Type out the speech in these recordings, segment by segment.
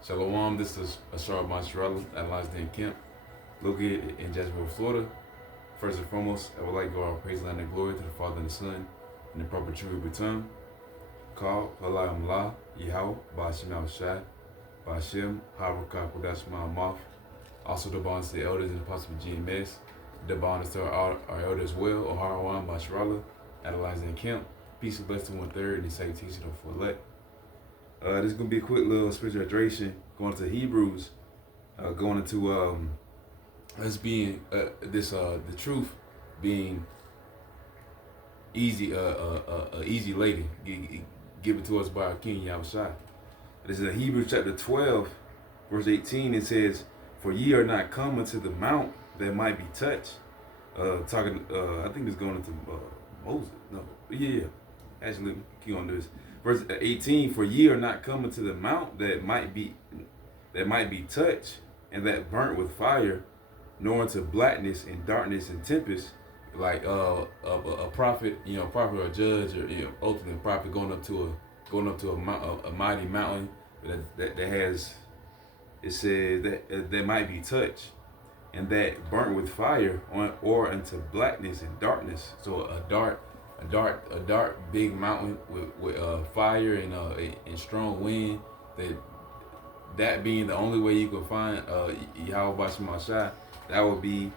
Shalom, this is Ashar Mostrella at Lodge Den Camp, located in Jacksonville, Florida. First and foremost, I would like to go our praise, land, and glory to the Father and the Son in the proper true return. Call Allah Amla, Yahweh, Ba'ashim al Shai, Ba'ashim, Harakah, Kodash Ma'amaf. Also, the bonds to the elders and apostles of GMS. The bonds to our elders as well, Oharawan Basharala at Lodge Den Camp. Peace and blessing to 1/3 and the salutation of Follett. This is going to be a quick little spiritual hydration going to Hebrews, going into us being the truth being easy, easy lady given to us by our King Yahushua. This is in Hebrews chapter 12, verse 18. It says, "For ye are not come unto the mount that might be touched." I think it's going into Moses. No, yeah. Actually, keep on this. Verse 18, "For ye are not coming to the mount that might be touched, and that burnt with fire, nor into blackness and darkness and tempest," like a prophet, prophet or a judge, or ultimate prophet going up to a mighty mountain that has, it says that might be touched, and that burnt with fire or into blackness and darkness. So a dark big mountain with fire and strong wind. That being the only way you can find Yahweh Bashim Shai, that would be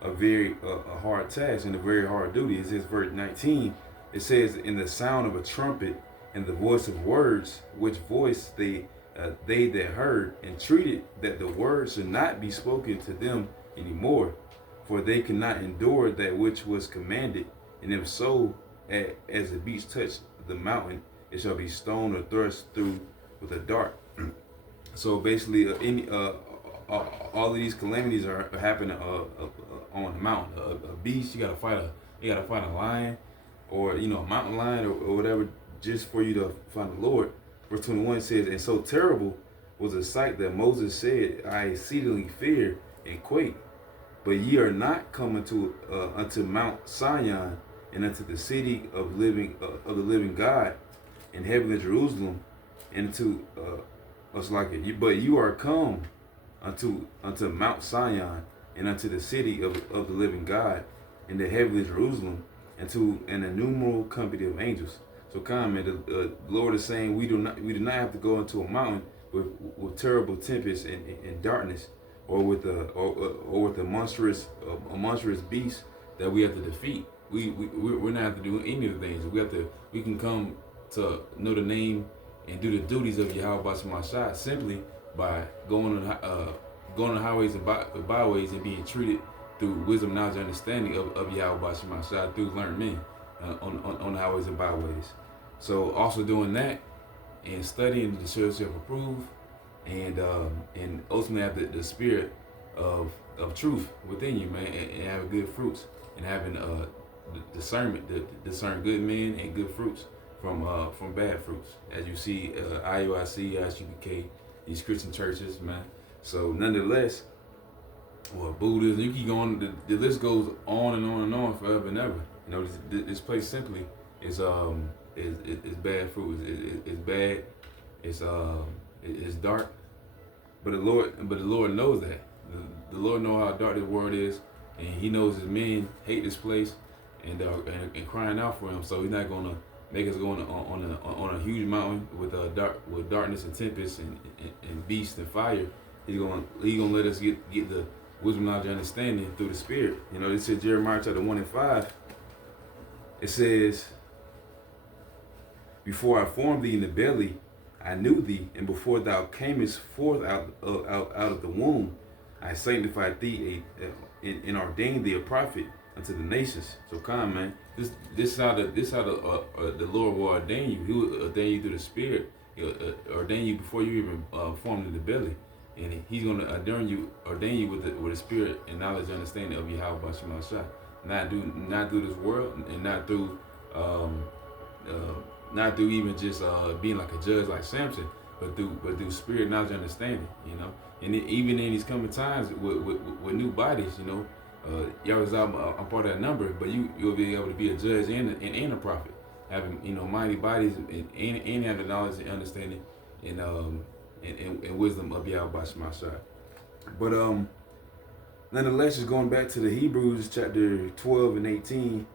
a very a hard task and a very hard duty. It says verse 19. It says, "In the sound of a trumpet and the voice of words, which voice they that heard entreated that the words should not be spoken to them anymore, for they could not endure that which was commanded. And if so, as the beast touched the mountain, it shall be stoned or thrust through with a dart." So basically, all of these calamities are happening on the mountain. A beast, you gotta fight a lion, or a mountain lion or whatever, just for you to find the Lord. Verse 21 says, "And so terrible was the sight that Moses said, I exceedingly fear and quake. But ye are not coming to unto Mount Sion, and unto the city of the living God, in heavenly Jerusalem, and to us like it. But you are come unto Mount Sion, and unto the city of the living God, in the heavenly Jerusalem, and to an innumerable company of angels." So, comment. The Lord is saying we do not have to go into a mountain with terrible tempest and darkness, or with a monstrous beast that we have to defeat. We're not have to do any of the things. We can come to know the name and do the duties of Yahweh Bashim Shai simply by going on highways and byways and being treated through wisdom, knowledge, and understanding of Yahweh Bashim Shai through learned men on the highways and byways. So also doing that and studying to show yourself approved, and ultimately have the spirit of truth within you, man, and having good fruits, and having discernment to discern good men and good fruits from bad fruits, as you see IUIC, ISUPK, these Christian churches, man. So nonetheless, Buddhism, you keep going, the list goes on and on and on forever and ever. This place simply is bad fruit. It's bad. It's dark. But the Lord knows that. The Lord knows how dark this world is, and He knows His men hate this place and crying out for Him. So He's not gonna make us go on a huge mountain with darkness and tempest and beast and fire. He's gonna let us get the wisdom, knowledge, and understanding through the Spirit. It says Jeremiah chapter 1:5. It says, "Before I formed thee in the belly, I knew thee, and before thou camest forth out of the womb, I sanctified thee and ordained thee a prophet unto the nations." So come, man. This is how the Lord will ordain you. He will ordain you through the Spirit. He'll ordain you before you even formed in the belly, and He's going to ordain you with the Spirit and knowledge and understanding of Yahweh Bashim Shai. Not through this world, and not through even just being like a judge like Samson, but through spirit, knowledge, and understanding. And even in these coming times with new bodies, I'm part of that number, but you'll be able to be a judge and a prophet, having mighty bodies and have the knowledge and understanding, and and wisdom of Yahweh Shemashai. But nonetheless, just going back to the Hebrews chapter 12 and 18,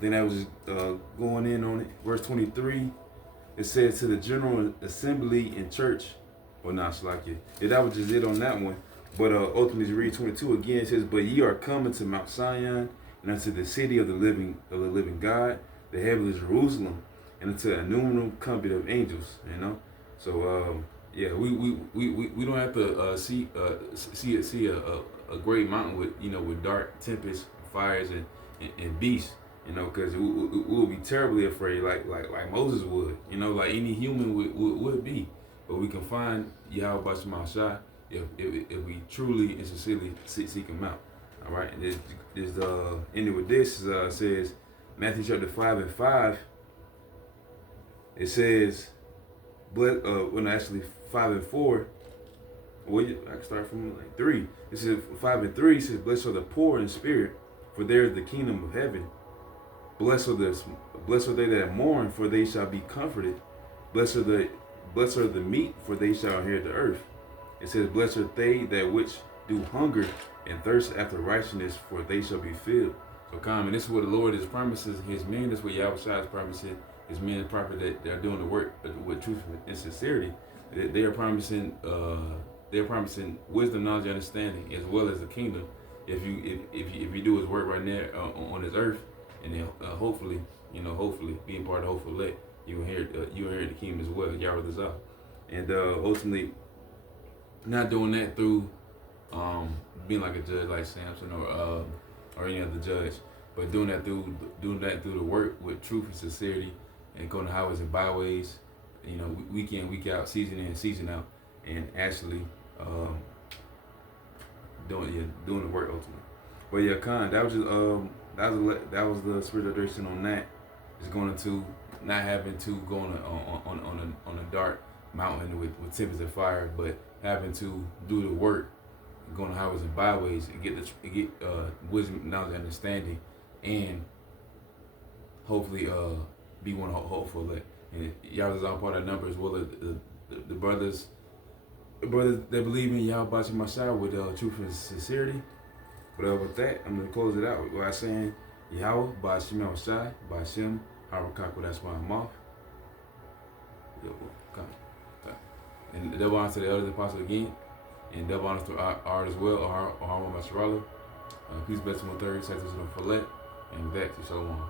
then I was just going in on it. Verse 23, it says to the general assembly and church, well, not Shalakia. Yeah, that was just it on that one. But ultimately, read 22 again. It says, "But ye are coming to Mount Zion, and unto the city of the living God, the heavenly Jerusalem, and unto an innumerable company of angels." You know, so yeah, we don't have to see a great mountain with with dark tempests, fires, and beasts. You know, because we will be terribly afraid, like Moses would. You know, like any human would be. But we can find Yahweh Bashar Shai if we truly and sincerely seek him out. All right. And this ending with this says Matthew chapter 5 and 5. It says, actually 5 and 4. Well, I can start from like 3. It says 5 and 3. It says, "Blessed are the poor in spirit, for there is the kingdom of heaven. Blessed are they that mourn, for they shall be comforted. Blessed are the meek, for they shall inherit the earth." It says, "Blessed are they that which do hunger and thirst after righteousness, for they shall be filled." So, and this is what the Lord is promising His men. This is what Yahweh Shai is promising His men and prophets that they're doing the work with truth and sincerity. They are promising wisdom, knowledge, and understanding, as well as the kingdom. If you do His work right there on this earth, and then hopefully being part of the hopeful elect, you inherit the kingdom as well, Yahweh the Zah. And ultimately, not doing that through being like a judge like Samson or any other judge, but doing that through the work with truth and sincerity, and going to highways and byways, week in, week out, season in, season out, and actually doing the work ultimately. But yeah, Khan, that was just that was the spiritual direction on that. It's going to not having to go on a dark mountain with tempests and fire, but having to do the work, going to highways and byways, and get wisdom, knowledge, and understanding, and hopefully be one hopeful elect. And y'all is all part of that number, as well as the brothers that believe in Yahweh Bashar Mashai with truth and sincerity. But with that, I'm going to close it out by saying, Yahweh Bashar Mashai, Bashem, Harakak, that's why I'm off. And double honor to the elders apostle again, and double honor to our as well, Harma Masharala. Peace, blessing, on third, sanctity, and Follett, and back to Shalom.